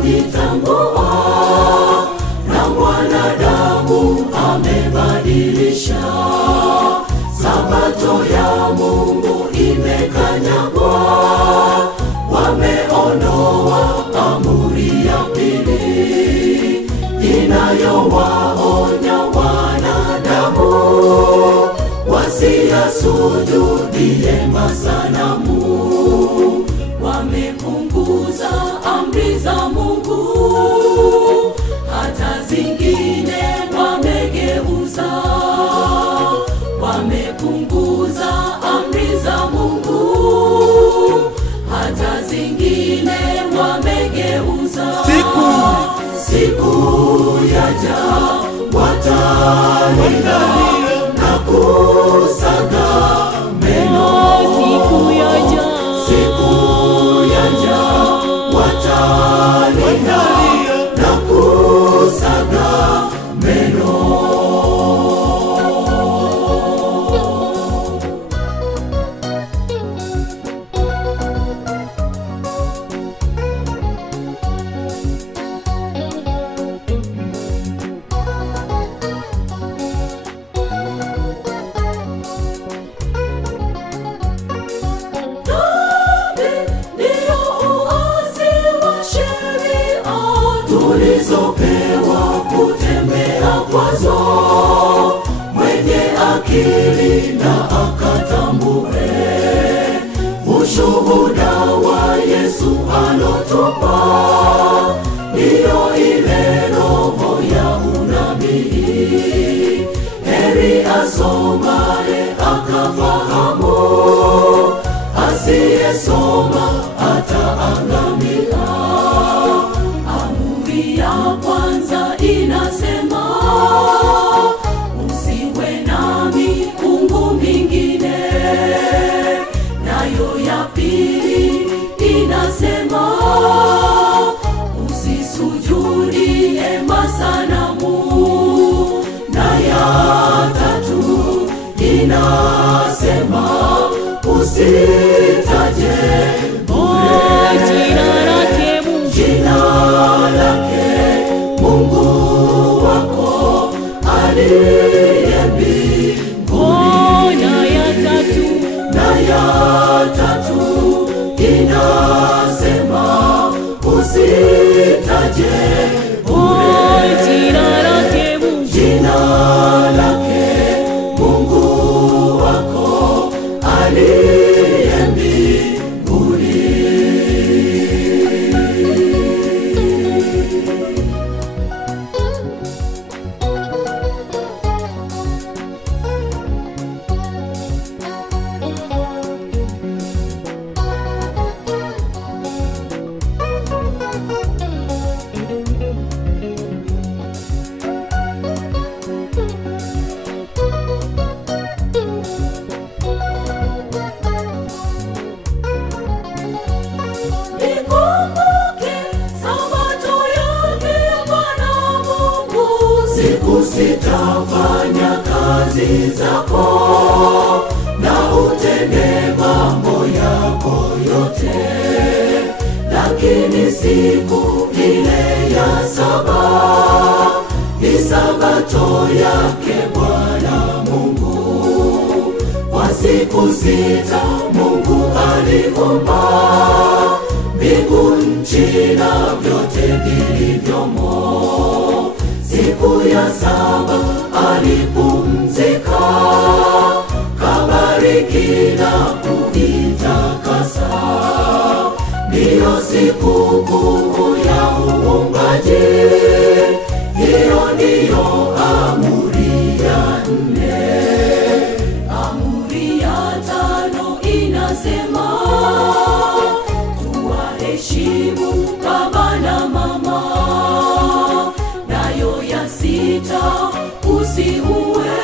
kuitambua, na mwanadamu amebadilisha. Sabato ya Mungu imekanyagwa, wameondoa amri ya pili inayowaonya wanadamu wasiyasujudie masanamu. Wamepunguza amri za Mungu, hata zingine wamegeuza. Wamepunguza amri za Mungu, hata zingine wamegeuza. Siku yaja watalia na kusaga meno. Siku yaja watalia na kusaga meno. Tulizopewa kutembea kwazo, mwenye akili na akatambue ushuhuda wa Yesu alotupa. Ndiyo ile roho ya unabii, heri asomaye akafahamu, asiyesoma ataangamia. Ya kwanza inasema usiwe na miungu mingine, nayo ya pili inasema usisujudie masanamu, na ya tatu inasema usitaje jina lake Mungu wako aliye mbinguni. Na ya tatu inasema usitaje jina lake Mungu wako aliye mbinguni. Sitafanya kazi zako na utende mambo yako yote, lakini siku ile ya saba ni sabato yake Bwana Mungu. Kwa siku sita Mungu aliumba mbingu, nchi na vyote vilivyomo. Siku ya saba alipumzika, kabariki na kuitakasa. Ndiyo siku kuu ya uumbaji, hiyo ndiyo amri ya 4. Amri ya 5 inasema tuwaheshimu baba na mama. Ya 6 usiue,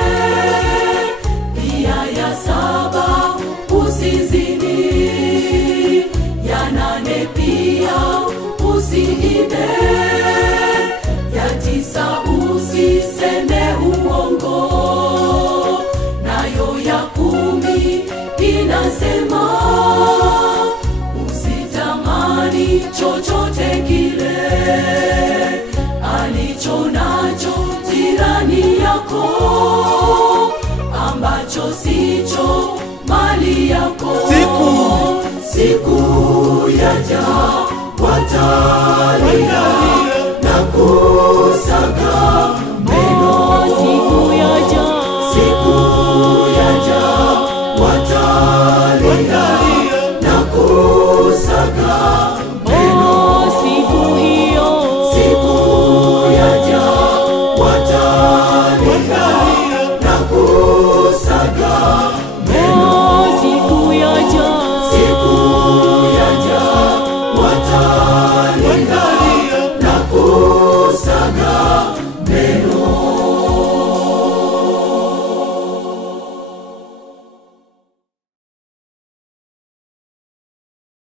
pia ya 7 usizini, ya 8 pia usiibe. alicho nacho jirani yako, ambacho sicho mali yako. Siku yaja watalii